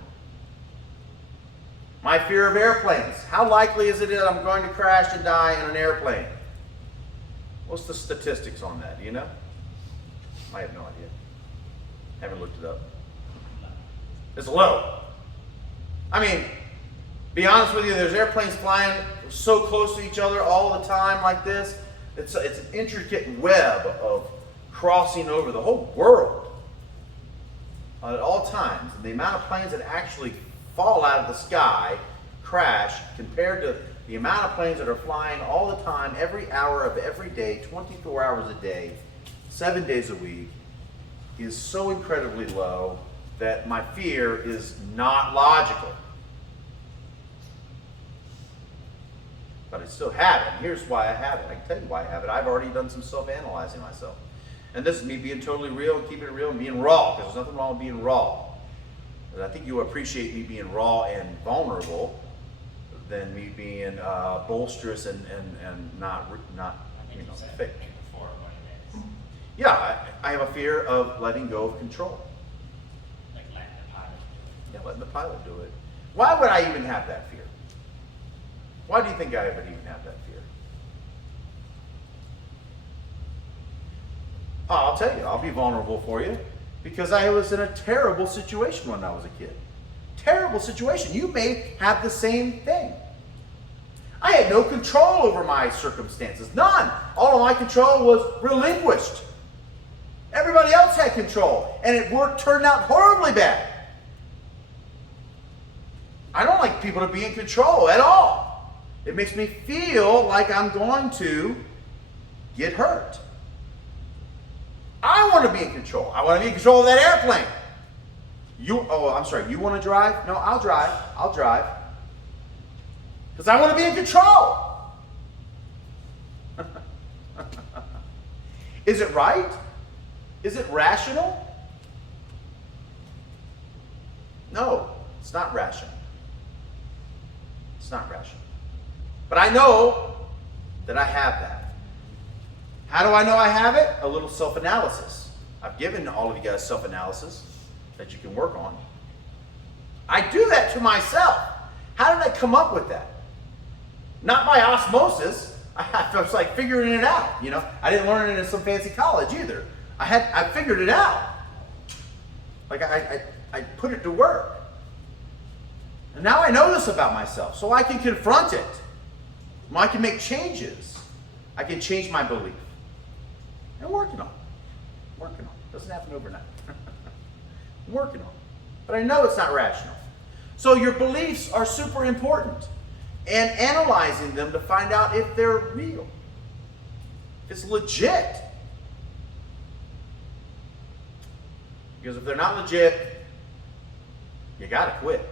My fear of airplanes. How likely is it that I'm going to crash and die in an airplane? What's the statistics on that? Do you know? I have no idea. Haven't looked it up. It's low. I mean, be honest with you, there's airplanes flying so close to each other all the time like this. It's an intricate web of crossing over the whole world at all times. And the amount of planes that actually fall out of the sky, crash, compared to the amount of planes that are flying all the time, every hour of every day, 24 hours a day, 7 days a week, is so incredibly low that my fear is not logical. But I still have it. And here's why I have it. I can tell you why I have it. I've already done some self-analyzing myself. And this is me being totally real and keeping it real and being raw, because there's nothing wrong with being raw. And I think you appreciate me being raw and vulnerable than me being bolsterous and not fake. Yeah, I have a fear of letting go of control. Like letting the pilot do it. Yeah, letting the pilot do it. Why would I even have that fear? Why do you think I would even have that fear? Oh, I'll tell you, I'll be vulnerable for you, because I was in a terrible situation when I was a kid. Terrible situation. You may have the same thing. I had no control over my circumstances. None. All of my control was relinquished. Everybody else had control, and it turned out horribly bad. I don't like people to be in control at all. It makes me feel like I'm going to get hurt. I want to be in control. I want to be in control of that airplane. You want to drive? No, I'll drive. I'll drive. Because I want to be in control. Is it right? Is it rational? No, it's not rational. It's not rational. But I know that I have that. How do I know I have it? A little self-analysis. I've given all of you guys self-analysis that you can work on. I do that to myself. How did I come up with that? Not by osmosis. I was like figuring it out. I didn't learn it in some fancy college either. I figured it out. Like I put it to work. And now I know this about myself, so I can confront it. I can make changes. I can change my belief. I'm working on it. Working on it. Doesn't happen overnight. I'm working on it. But I know it's not rational. So your beliefs are super important. And analyzing them to find out if they're real. If it's legit. Because if they're not legit, you gotta quit.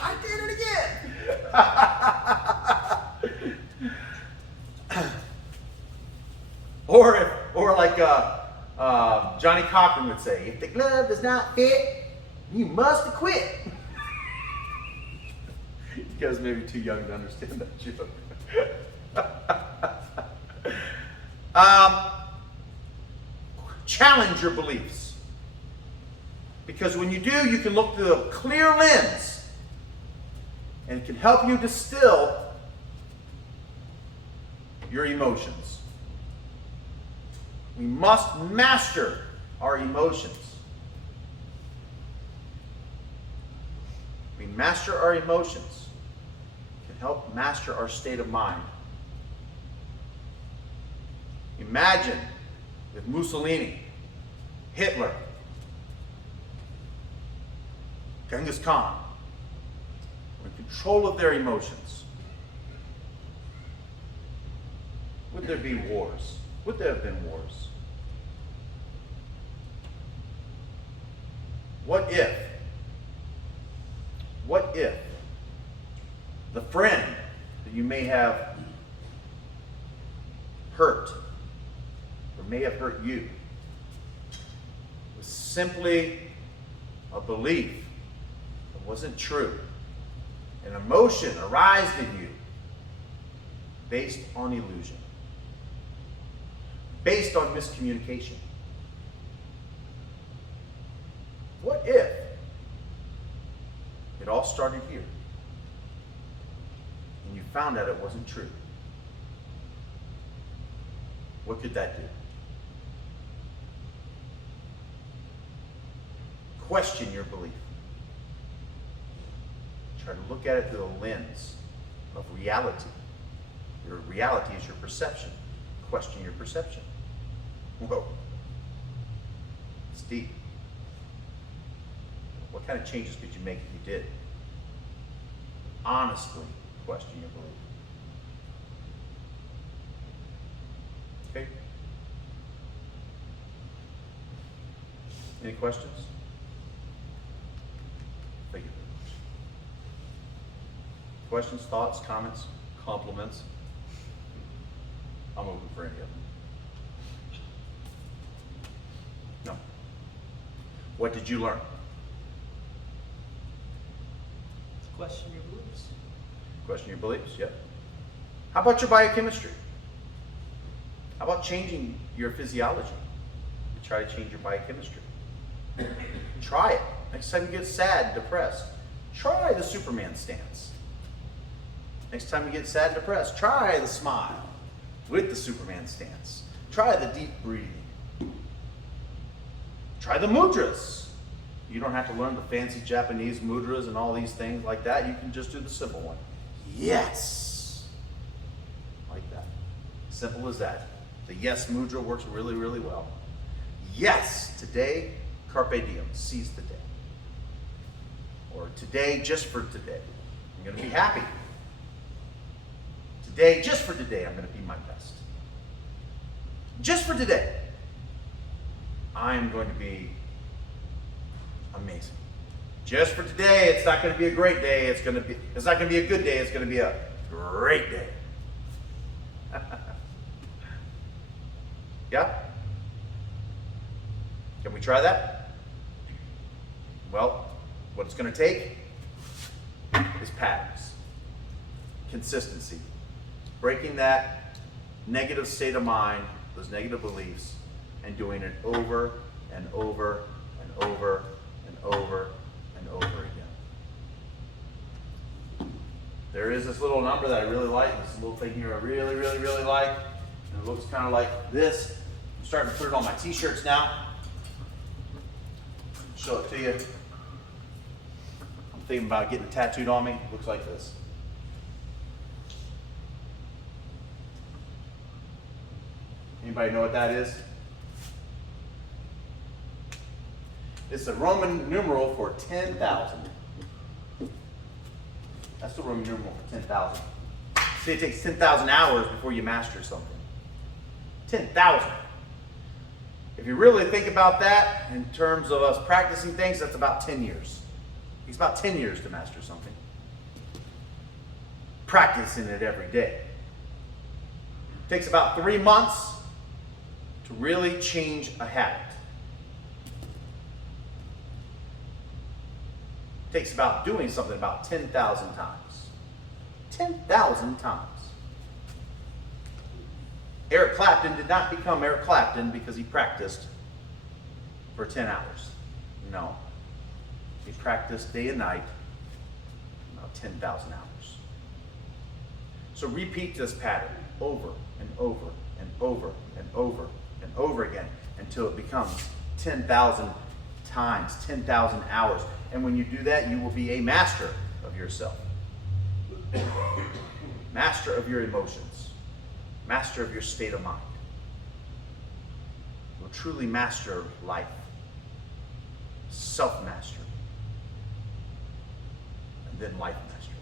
I did it again. or like Johnny Cochran would say, if the glove does not fit, you must quit. You guys may be too young to understand that joke. Challenge your beliefs. Because when you do, you can look through a clear lens. And it can help you distill your emotions. We must master our emotions. We master our emotions. It can help master our state of mind. Imagine with Mussolini, Hitler, Genghis Khan, in control of their emotions. Would there be wars? Would there have been wars? What if the friend that you may have hurt or may have hurt you was simply a belief that wasn't true, an emotion arised in you based on illusion, based on miscommunication? What if it all started here and you found out it wasn't true? What could that do? Question your belief. Try to look at it through the lens of reality. Your reality is your perception. Question your perception. Whoa. It's deep. What kind of changes could you make if you did? Honestly question your belief. Okay? Any questions? Thank you. Questions, thoughts, comments, compliments? I'm open for any of them. No. What did you learn? Question your beliefs. Question your beliefs, yep. How about your biochemistry? How about changing your physiology? You try to change your biochemistry. Try it. Next time you get sad and depressed, try the Superman stance. Next time you get sad and depressed, try the smile with the Superman stance. Try the deep breathing. Try the mudras. You don't have to learn the fancy Japanese mudras and all these things like that. You can just do the simple one. Yes. Like that. Simple as that. The yes mudra works really, really well. Yes. Today, carpe diem. Seize the day. Or today, just for today. I'm going to be happy. Today, just for today, I'm going to be my best. Just for today, I'm going to be amazing. Just for today, it's not going to be a great day. It's not going to be a good day. It's going to be a great day. Yeah? Can we try that? Well, what it's going to take is patterns, consistency, breaking that negative state of mind, those negative beliefs, and doing it over and over and over and over and over again. There is this little number that I really like, this little thing here I really, really, really like, and it looks kind of like this. I'm starting to put it on my t-shirts now. Show it to you. I'm thinking about getting it tattooed on me. It looks like this. Anybody know what that is? It's a Roman numeral for 10,000. That's the Roman numeral for 10,000. See, it takes 10,000 hours before you master something. 10,000. If you really think about that in terms of us practicing things, that's about 10 years. It takes about 10 years to master something. Practicing it every day. It takes about 3 months to really change a habit. It takes about doing something about 10,000 times. 10,000 times. Eric Clapton did not become Eric Clapton because he practiced for 10 hours. No. He practiced day and night, about 10,000 hours. So repeat this pattern over and over and over and over and over again until it becomes 10,000 times, 10,000 hours. And when you do that, you will be a master of yourself. Master of your emotions. Master of your state of mind. You'll truly master life. Self-mastery. And then life mastery.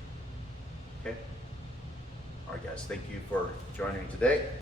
Okay? All right, guys. Thank you for joining me today.